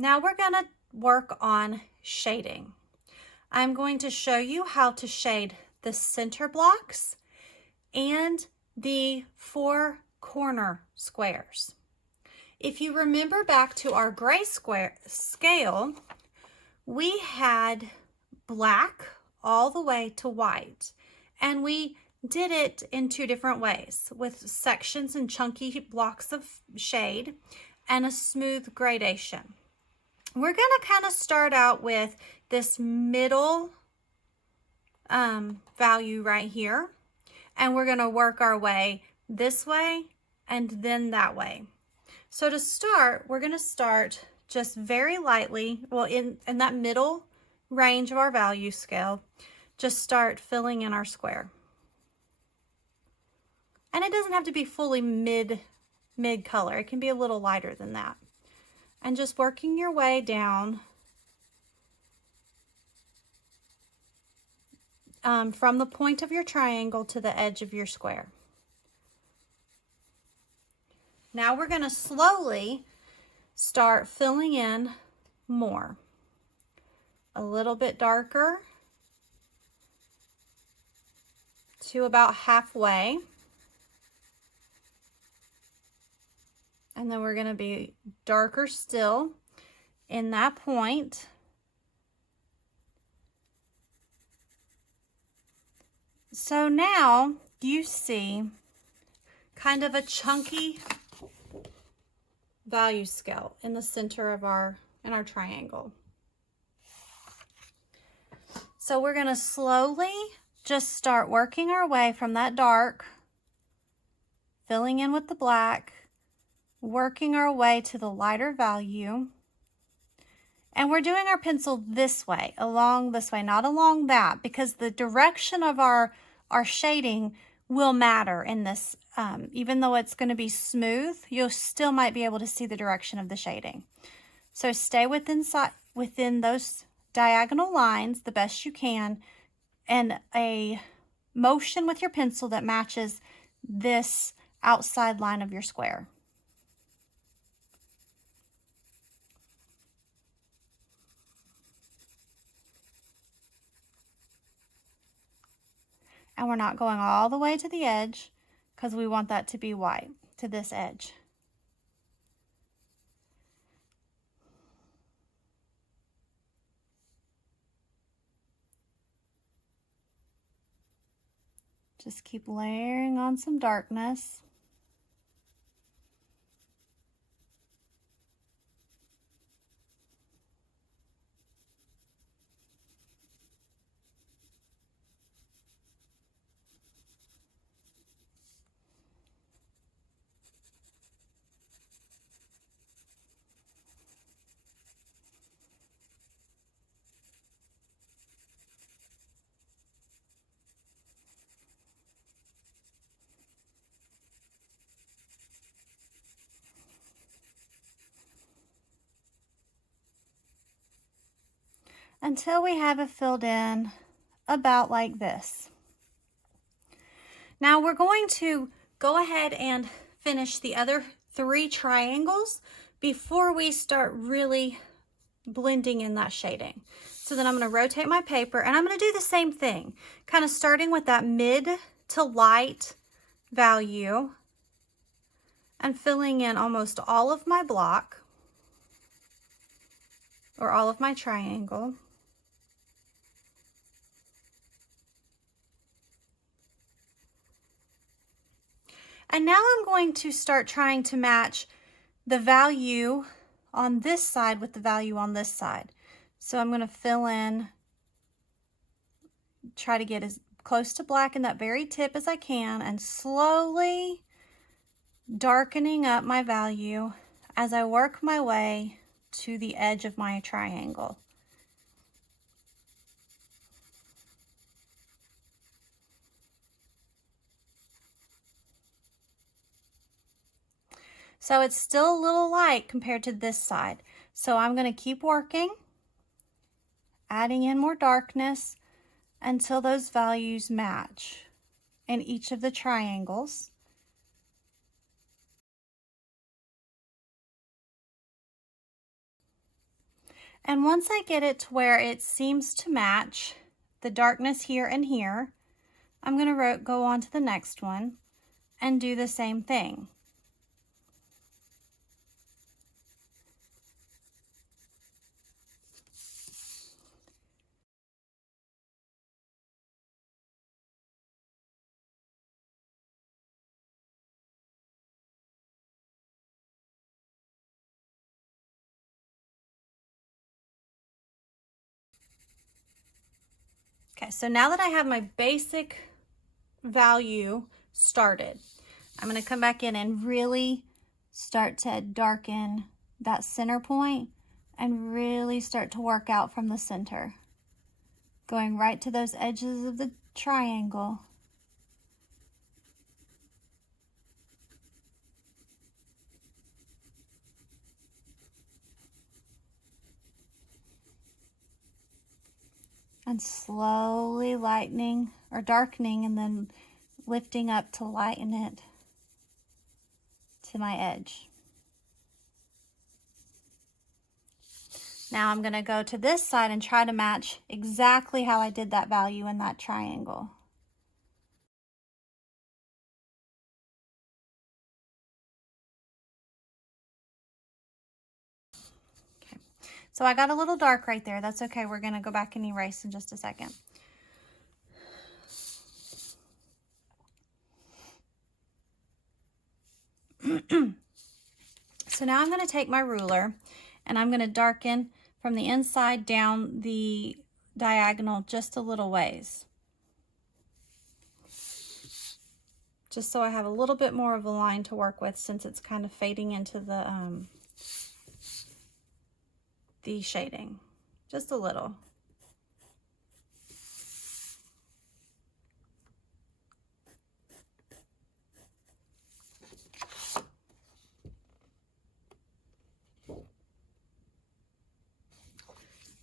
Now we're going to work on shading. I'm going to show you how to shade the center blocks and the 4 corner squares. If you remember back to our gray square scale, we had black all the way to white, and we did it in 2 different ways, with sections and chunky blocks of shade and a smooth gradation. We're going to kind of start out with this middle value right here, and we're going to work our way this way and then that way. So to start, we're going to start just very lightly, well, in that middle range of our value scale, just start filling in our square. And it doesn't have to be fully mid color. It can be a little lighter than that. And just working your way down from the point of your triangle to the edge of your square. Now we're going to slowly start filling in more. A little bit darker to about halfway. And then we're going to be darker still in that point. So now you see kind of a chunky value scale in the center of our triangle. So we're going to slowly just start working our way from that dark, filling in with the black, working our way to the lighter value. And we're doing our pencil this way, along this way, not along that, because the direction of our shading will matter in this. Even though it's going to be smooth, you still might be able to see the direction of the shading. So stay within those diagonal lines the best you can, and a motion with your pencil that matches this outside line of your square. And we're not going all the way to the edge because we want that to be white to this edge. Just keep layering on some darkness. Until we have it filled in about like this. Now we're going to go ahead and finish the other 3 triangles before we start really blending in that shading. So then I'm going to rotate my paper, and I'm going to do the same thing, kind of starting with that mid to light value and filling in almost all of my block or all of my triangle. And now I'm going to start trying to match the value on this side with the value on this side. So I'm going to fill in, try to get as close to black in that very tip as I can, and slowly darkening up my value as I work my way to the edge of my triangle. So it's still a little light compared to this side. So I'm going to keep working, adding in more darkness until those values match in each of the triangles. And once I get it to where it seems to match the darkness here and here, I'm going to go on to the next one and do the same thing. Okay, so now that I have my basic value started, I'm going to come back in and really start to darken that center point and really start to work out from the center, going right to those edges of the triangle. And slowly lightening or darkening and then lifting up to lighten it to my edge. Now I'm going to go to this side and try to match exactly how I did that value in that triangle. Okay, so I got a little dark right there. That's okay. We're going to go back and erase in just a second. So now I'm going to take my ruler and I'm going to darken from the inside down the diagonal just a little ways. Just so I have a little bit more of a line to work with, since it's kind of fading into the shading. Just a little.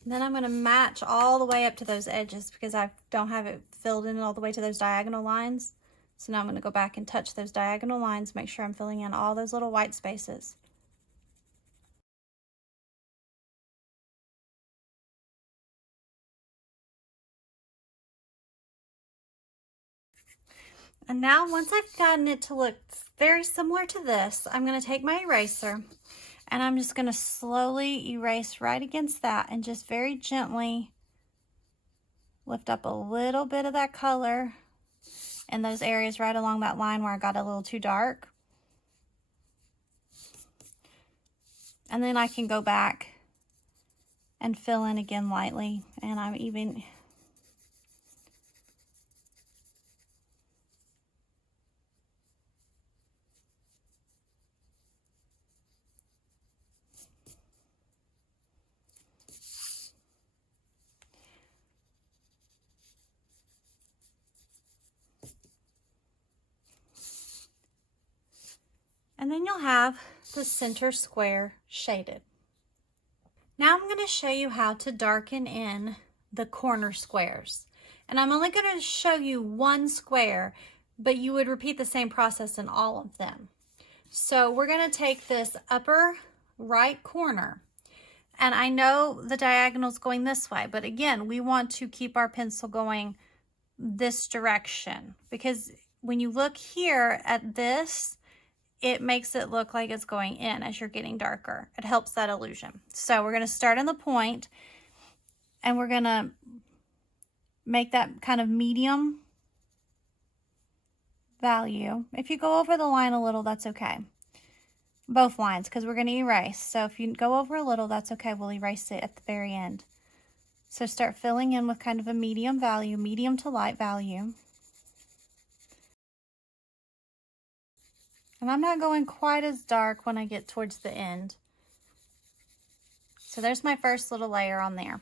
And then I'm going to match all the way up to those edges because I don't have it filled in all the way to those diagonal lines. So now I'm going to go back and touch those diagonal lines, make sure I'm filling in all those little white spaces. And now once I've gotten it to look very similar to this, I'm going to take my eraser and I'm just going to slowly erase right against that and just very gently lift up a little bit of that color in those areas right along that line where I got a little too dark. And then I can go back and fill in again lightly, and I'm even and then you'll have the center square shaded. Now I'm going to show you how to darken in the corner squares. And I'm only going to show you one square, but you would repeat the same process in all of them. So we're going to take this upper right corner, and I know the diagonal's going this way, but again, we want to keep our pencil going this direction, because when you look here at this, it makes it look like it's going in as you're getting darker. It helps that illusion. So we're going to start in the point, and we're going to make that kind of medium value. If you go over the line a little, that's okay. Both lines, because we're going to erase. So if you go over a little, that's okay. We'll erase it at the very end. So start filling in with kind of a medium value, medium to light value. And I'm not going quite as dark when I get towards the end. So there's my first little layer on there.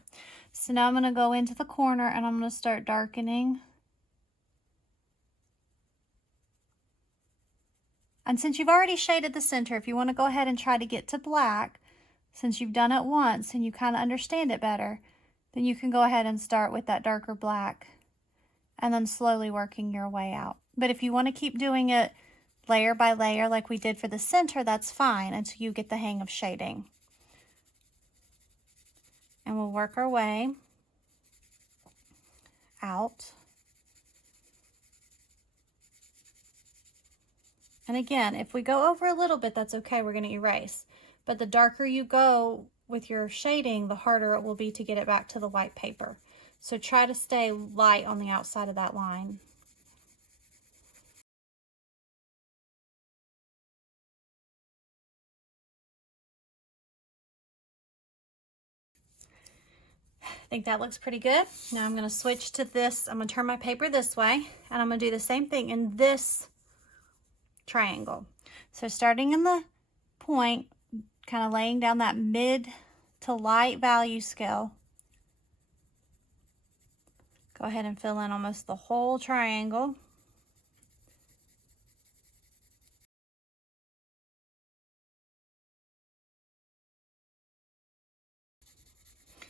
So now I'm going to go into the corner and I'm going to start darkening. And since you've already shaded the center, if you want to go ahead and try to get to black, since you've done it once and you kind of understand it better, then you can go ahead and start with that darker black and then slowly working your way out. But if you want to keep doing it layer by layer like we did for the center, that's fine until you get the hang of shading. And we'll work our way out. And again, if we go over a little bit, that's okay, we're going to erase. But the darker you go with your shading, the harder it will be to get it back to the white paper. So try to stay light on the outside of that line. I think that looks pretty good. Now I'm going to switch to this. I'm going to turn my paper this way, and I'm going to do the same thing in this triangle. So starting in the point, kind of laying down that mid to light value scale. Go ahead and fill in almost the whole triangle.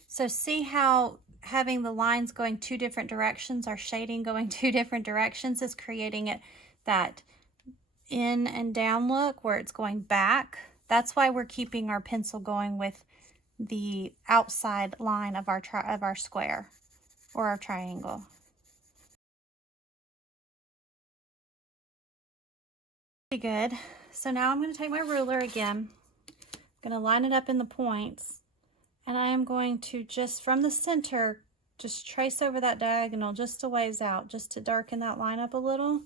So see how having the lines going two different directions, our shading going two different directions, is creating it that in and down look where it's going back. That's why we're keeping our pencil going with the outside line of our square or our triangle. Pretty good. So now I'm going to take my ruler again. I'm going to line it up in the points, and I am going to just from the center just trace over that diagonal just a ways out, just to darken that line up a little.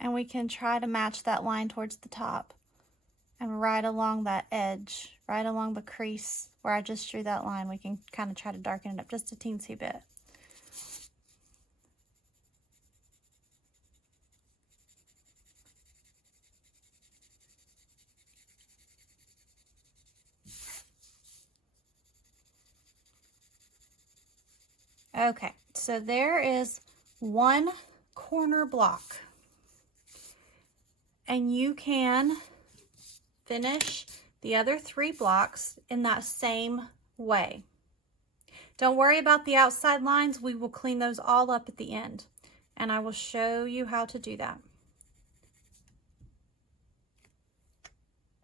And we can try to match that line towards the top and right along that edge, right along the crease where I just drew that line, we can kind of try to darken it up just a teensy bit. Okay, so there is one corner block, and you can finish the other 3 blocks in that same way. Don't worry about the outside lines. We will clean those all up at the end, and I will show you how to do that.